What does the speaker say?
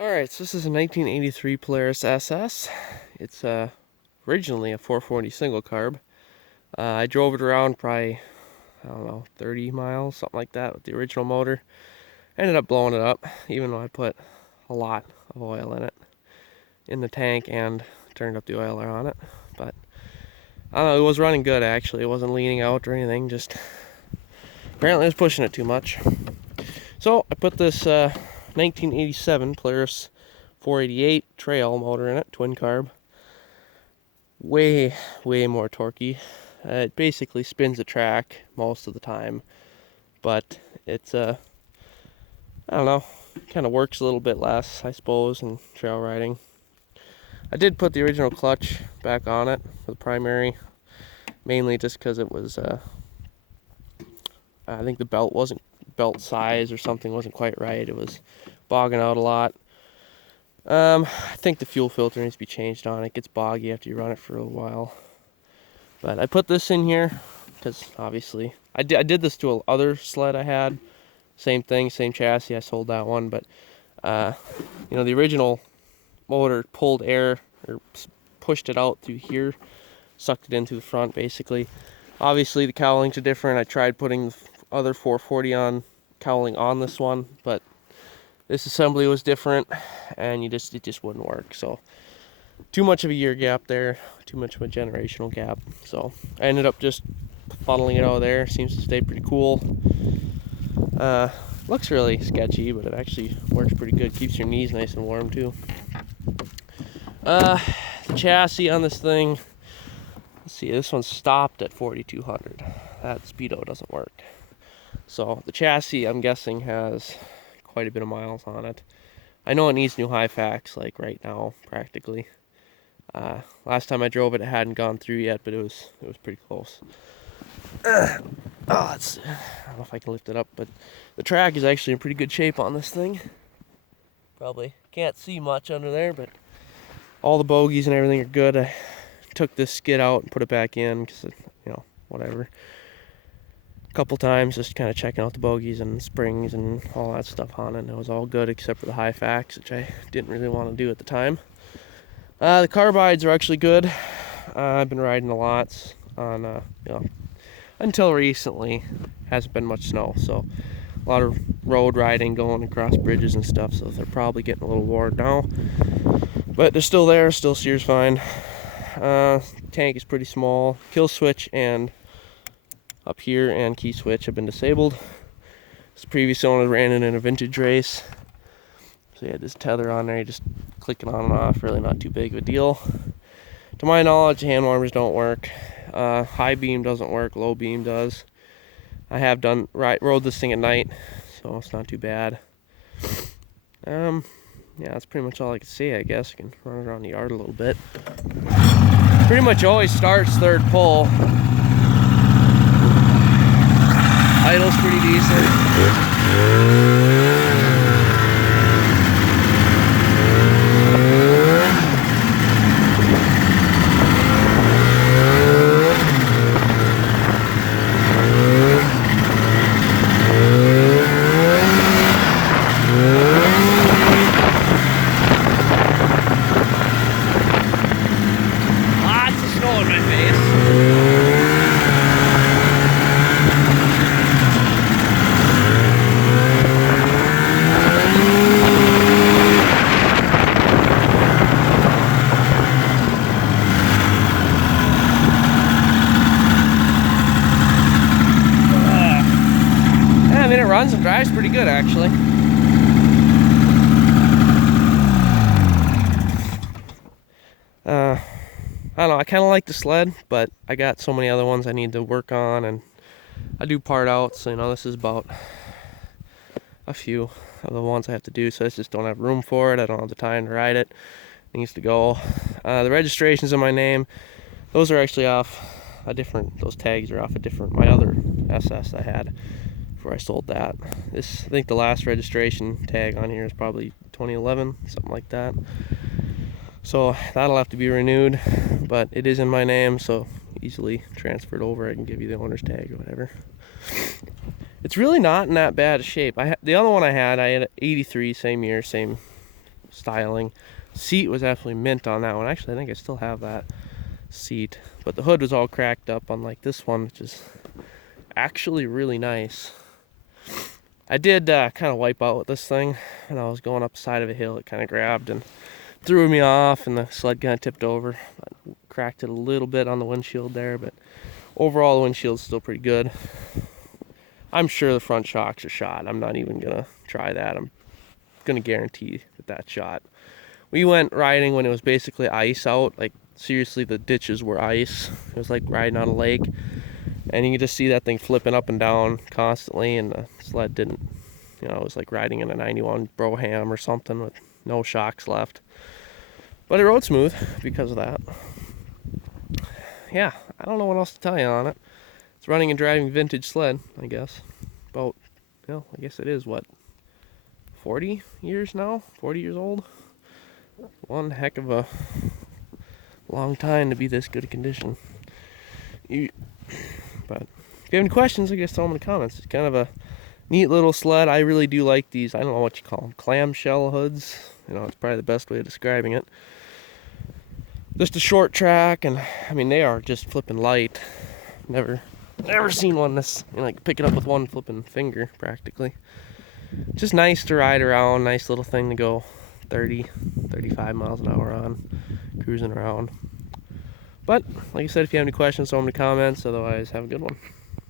Alright, so this is a 1983 Polaris SS. It's originally a 440 single carb. I drove it around probably, I don't know, 30 miles, something like that with the original motor. Ended up blowing it up, even though I put a lot of oil in the tank and turned up the oiler on it. But I don't know, it was running good actually. It wasn't leaning out or anything, just apparently I was pushing it too much. So I put this 1987 Polaris 488 trail motor in it, twin carb. Way more torquey. It basically spins the track most of the time, but it's I don't know, kind of works a little bit less, I suppose, in trail riding. I did put the original clutch back on it for the primary, mainly just because it was I think the belt size or something wasn't quite right. It was bogging out a lot. I think the fuel filter needs to be changed on. It gets boggy after you run it for a while. But I put this in here because obviously I did this to other sled I had. Same thing, same chassis. I sold that one, but the original motor pulled air or pushed it out through here, sucked it in through the front basically. Obviously the cowlings are different. I tried putting the other 440 on cowling on this one, but this assembly was different and it just wouldn't work. So too much of a year gap there, too much of a generational gap. So I ended up just funneling it out of there. Seems to stay pretty cool. Looks really sketchy, but it actually works pretty good. Keeps your knees nice and warm too. The chassis on this thing, let's see, this one's stopped at 4,200. That speedo doesn't work. So the chassis, I'm guessing, has quite a bit of miles on it. I know it needs new high facts, like right now, practically. Last time I drove it, it hadn't gone through yet, but it was pretty close. I don't know if I can lift it up, but the track is actually in pretty good shape on this thing. Probably can't see much under there, but all the bogies and everything are good. I took this skid out and put it back in because, whatever. A couple times just kind of checking out the bogies and springs and all that stuff on it, and it was all good except for the high facts, which I didn't really want to do at the time. The carbides are actually good. I've been riding a lot on, until recently, hasn't been much snow, so a lot of road riding, going across bridges and stuff, so they're probably getting a little worn now. But they're still there, still steers fine. Tank is pretty small. Kill switch and up here and key switch have been disabled. This previous owner ran it in a vintage race, so he had this tether on there, just clicking on and off, really not too big of a deal. To my knowledge, hand warmers don't work. High beam doesn't work, low beam does. I have rode this thing at night, so it's not too bad. Yeah, that's pretty much all I can say, I guess. I can run around the yard a little bit. Pretty much always starts third pull. Idle's pretty decent. Runs and drives pretty good, actually. I don't know, I kind of like the sled, but I got so many other ones I need to work on, and I do part outs, so this is about a few of the ones I have to do, so I just don't have room for it. I don't have the time to ride it. It needs to go. The registration's in my name. Those are actually off a different, those tags are off a different, my other SS I had before I sold that. I think the last registration tag on here is probably 2011, something like that. So that'll have to be renewed, but it is in my name, so easily transferred over. I can give you the owner's tag or whatever. It's really not in that bad a shape. The other one I had 83, same year, same styling. Seat was absolutely mint on that one. Actually, I think I still have that seat, but the hood was all cracked up, unlike this one, which is actually really nice. I did kind of wipe out with this thing, and I was going up the side of a hill. It kind of grabbed and threw me off, and the sled kind of tipped over. I cracked it a little bit on the windshield there, but overall the windshield's still pretty good. I'm sure the front shocks are shot. I'm not even gonna try that. I'm gonna guarantee that that's shot. We went riding when it was basically ice out. Like, seriously, the ditches were ice. It was like riding on a lake, and you could just see that thing flipping up and down constantly, and the sled didn't, you know, it was like riding in a 91 Brougham or something with no shocks left. But it rode smooth because of that. Yeah, I don't know what else to tell you on it. It's running and driving vintage sled, I guess. About, well, I guess it is, what, 40 years now? 40 years old? One heck of a long time to be this good a condition. But if you have any questions, I guess throw them in the comments. It's kind of a neat little sled. I really do like these, I don't know what you call them, clamshell hoods. You know, it's probably the best way of describing it. Just a short track, and I mean, they are just flipping light. Never seen one this, you know, like pick it up with one flipping finger practically. Just nice to ride around, nice little thing to go 30, 35 miles an hour on, cruising around. But like I said, if you have any questions, throw them in the comments. Otherwise, have a good one.